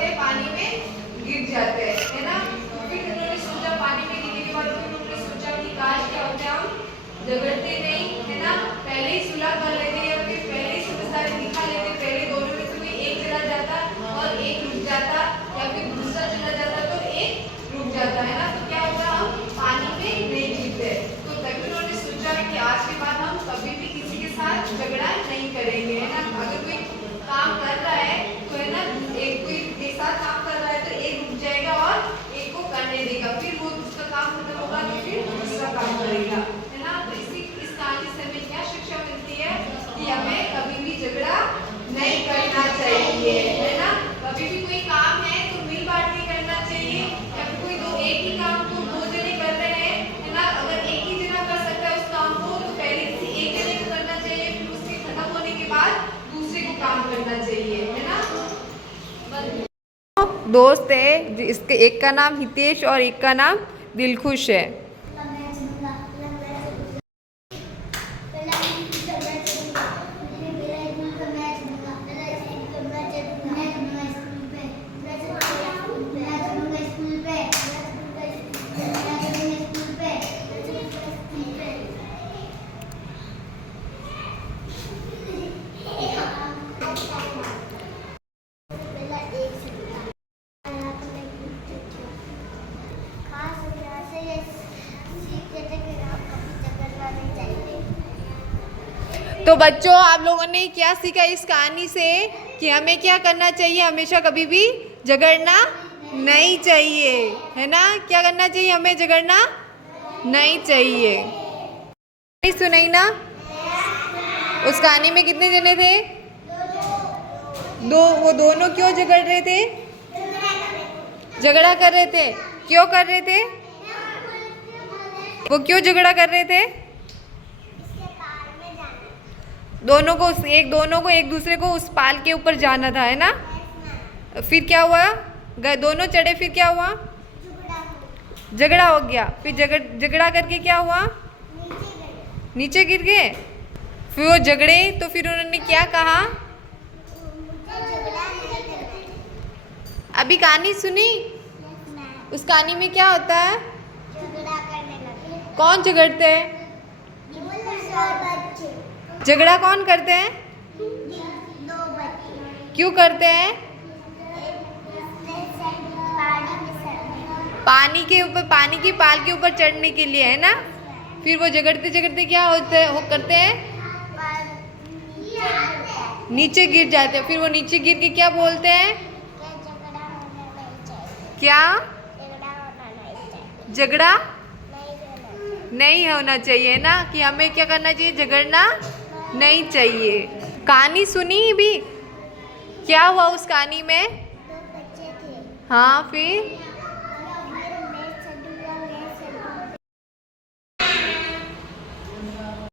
होते हैं, पानी में गिर जाते हैं, है ना। तो फिर उन्होंने सोचा, पानी में गिरने के बाद फिर उन्होंने सोचा कि काश क्या होता है, हम झगड़ते नहीं, है ना, पहले ही सुलह कर लेते या फिर पहले ही समझदारी दिखा लेते, पहले दोनों में से कोई एक चला जाता और एक रुक जाता, या फिर दूसरा चला जाता तो एक रुक जाता, है ना। तो क्या होता, हम पानी में नहीं गिरते। तो तभी उन्होंने सोचा कि आज के बाद हम कभी भी किसी के साथ झगड़ा नहीं करेंगे, है ना। अगर कोई काम कर रहा है तो, है ना, एक कोई एक साथ काम कर रहा है तो एक रुक जाएगा और एक को करने देगा, फिर वो उसका काम खत्म होगा तो फिर दूसरा काम करेगा, है ना। तो इस कहानी से हमें क्या शिक्षा मिलती है कि हमें कभी भी झगड़ा नहीं करना चाहिए, है ना। कभी भी कोई काम है तो मिल बांट के करना चाहिए, या फिर कोई दो एक ही काम को दो जने कर रहे हैं, है ना, अगर एक ही जना कर सकता है उस काम को तो पहले किसी एक जने को करना चाहिए, फिर उसके खत्म होने के बाद दूसरे को काम करना चाहिए, है ना। दोस्त है, इसके एक का नाम हितेश और एक का नाम दिलखुश है। तो बच्चों, आप लोगों ने क्या सीखा इस कहानी से कि हमें क्या करना चाहिए, हमेशा कभी भी झगड़ना नहीं चाहिए, है ना। क्या करना चाहिए, हमें झगड़ना नहीं चाहिए। नहीं सुनाई ना, उस कहानी में कितने जने थे, दो। वो दोनों क्यों झगड़ रहे थे, झगड़ा कर रहे थे, क्यों कर रहे थे, वो क्यों झगड़ा कर रहे थे, दोनों को एक दूसरे को उस पाल के ऊपर जाना था, है ना। फिर क्या हुआ, दोनों चढ़े, फिर क्या हुआ, झगड़ा हो गया, फिर झगड़ा करके क्या हुआ, नीचे गिर गए। फिर वो झगड़े तो फिर उन्होंने क्या कहा, अभी कहानी सुनी, उस कहानी में क्या होता है, कौन झगड़ते हैं, झगड़ा कौन करते हैं, क्यों करते हैं, पानी के ऊपर, पानी की पाल के ऊपर चढ़ने के लिए, है ना। फिर वो झगड़ते झगड़ते क्या होते वो करते हैं, नीचे गिर जाते हैं। फिर वो नीचे गिर के क्या बोलते हैं, क्या, झगड़ा नहीं होना चाहिए ना, कि हमें क्या करना चाहिए, झगड़ना नहीं चाहिए। कहानी सुनी भी, क्या हुआ उस कहानी में, हाँ, फिर